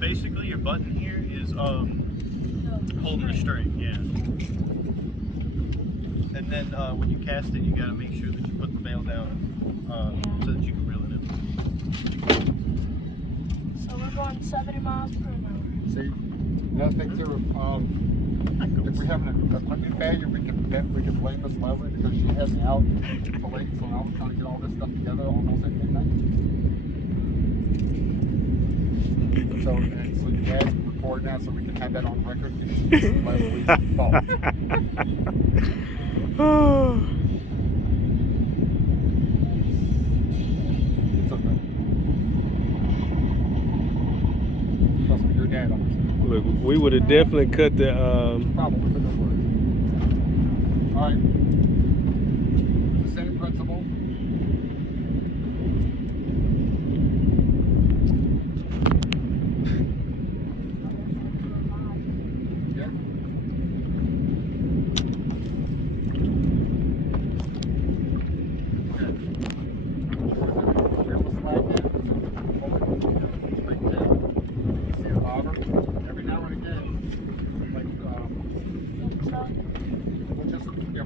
Basically, your button here is holding the string, yeah. And then when you cast it, you gotta make sure that you put the bail down so that you can reel it in. So we're going 70 miles per hour. See, another thing too, if we have a new failure, we can blame Miss Leslie because she had me out till late, so now we're trying to get all this stuff together almost at midnight. So you guys can record now so we can have that on record. It's Leslie's fault. It's okay. Trust me, your dad understands. Look, we would have definitely cut the. Probably, but no worries. All right. The same principle.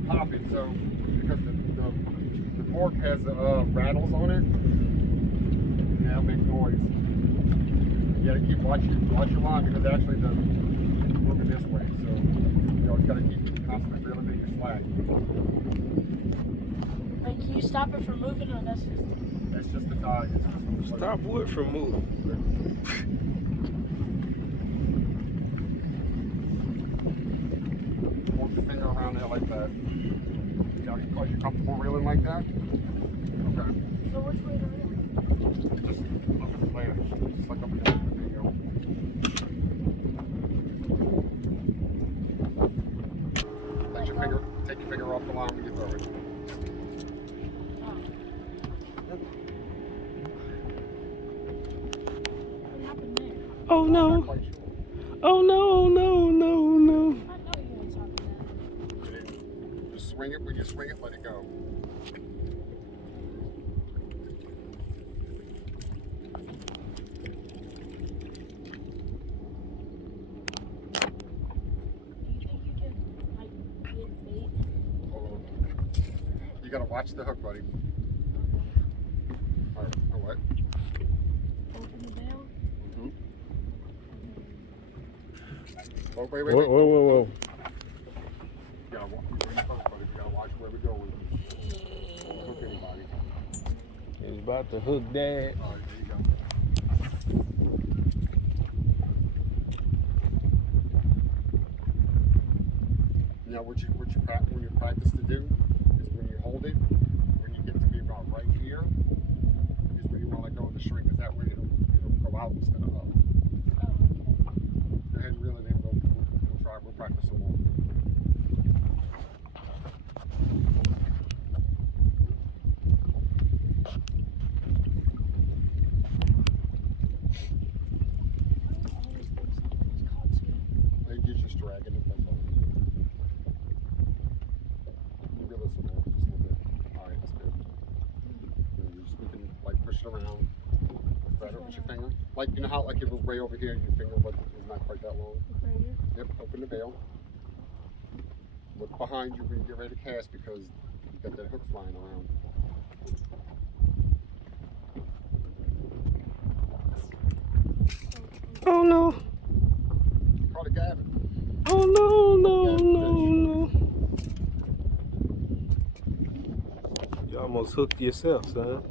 Popping, so because the fork has rattles on it, and that'll make noise. You gotta keep watch your line because actually the moving this way, so you always gotta keep constantly reeling in your slack. Like, can you stop it from moving, or that's just the tie? Stop wood from moving. Hold your finger around there like that. Are you comfortable reeling like that? Okay. So which way to reel? Just look at the plan. Just like up there. There you go. Take your finger off the line when you throw it. What happened there? Oh no! Oh no! No! No! No! I know you ain't talking that. Just swing it. When you swing it, let it go. You gotta watch the hook, buddy. Or what? Open the bail. Oh, wait. Whoa! You gotta watch. You're in front, buddy. You gotta watch where we go with it. Don't hook anybody. He's about to hook Dad. All right, there you go. Now, when you practice to do is when you hold it, when you get to be about right here, is where you want to let go of the string, because that way it'll go out instead of up. Oh, okay. Go ahead and reel it in. We'll practice some more. You're just dragging it, that's all. You reel it some more, just a little bit. Alright, that's good. You can like push it around. Spread it with your finger. Like, you know how like if it was way over here, your finger is not quite that long. Right here? Yep, open the bail. Look behind you when you get ready to cast because you got that hook flying around. Oh no! Call the Gavin. Oh no! No! No! No! You almost hooked yourself, son.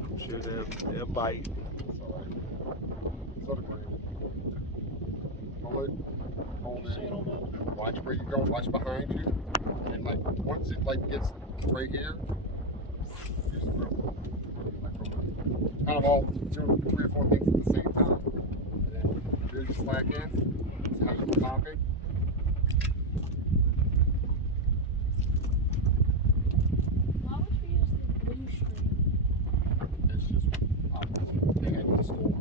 I'm sure they'll bite. Hold it. Watch where you go. Watch behind you. And like once it like gets right here, just throw. Kind of all doing 3 or 4 things at the same time. And then reel your slack in. See how you pop it. Why would you use the blue string? It's just they had to store.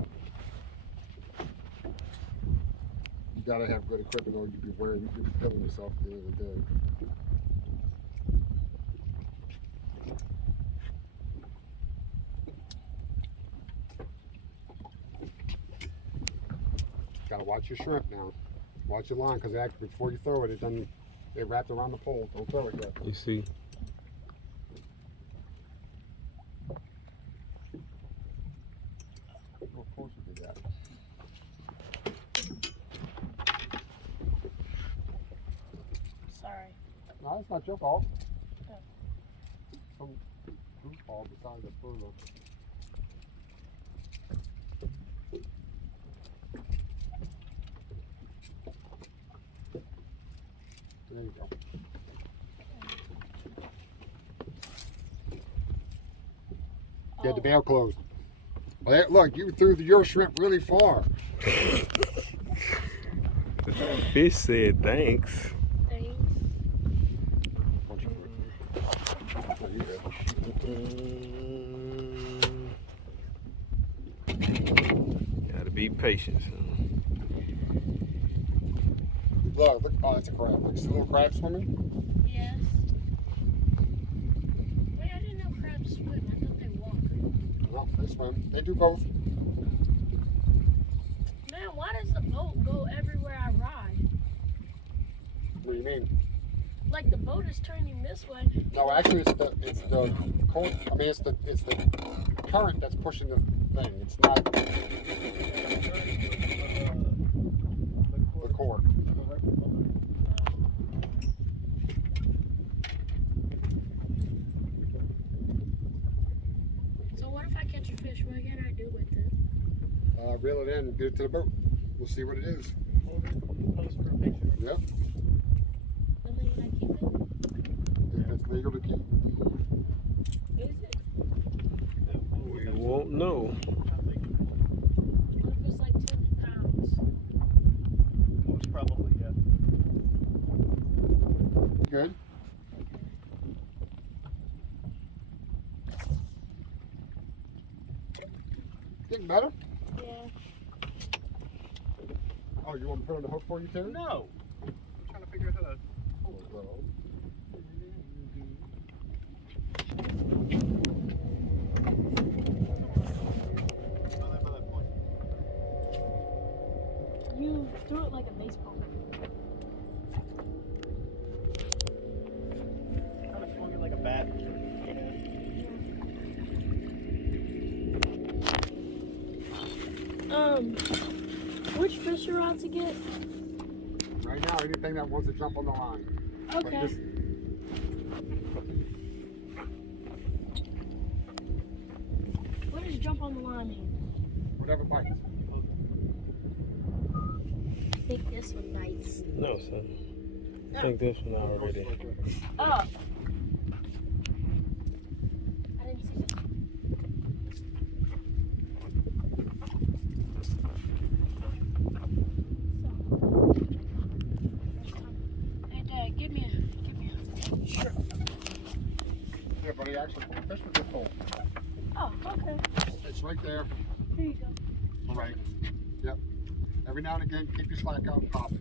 You gotta have good equipment or you'd be killing yourself at the end of the day. Gotta watch your shrimp now. Watch your line, because before you throw it, it wrapped around the pole. Don't throw it yet. You see? Well, of course we did that. Sorry. No, it's not your fault. Oh. Some goofball decided to throw the. There you go. Get the bail closed. Well, look, you threw your shrimp really far. The fish said thanks. Thanks. Bunch of oh, you good. Gotta be patient, son. Look, oh, that's a crab. Look, it's a little crab swimming. Yes. Wait, I didn't know crabs swim. I thought they walk. No, they swim. They do both. Man, why does the boat go everywhere I ride? What do you mean? Like the boat is turning this way. No, actually, it's the current. I mean, it's the current that's pushing the thing. It's not the cord. So what if I catch a fish? What can I do with it? Reel it in and get it to the boat. We'll see what it is. Hold it, pose for a picture. Yep. And then can I keep it? If it's legal to keep. Is it? We won't know. What if it's like 10 pounds? Most probably, yeah. Good. Getting better? Yeah. Oh, you want me to put on the hook for you, Terry? No. I'm trying to figure out how to hold it. By that point. You threw it like a baseball. Kind of swung it like a bat. Which fish are out to get? Right now, anything that wants to jump on the line. But Okay. this, What does jump on the line mean? whatever bites. I think this one bites. No, son. I think this one already. Oh. I didn't see that. Hey, Dad, give me a. Sure. Yeah, but he actually, the fish was just full. Oh, okay. It's right there. Here you go. All right. Yep. Every now and again, keep your slack out and pop it.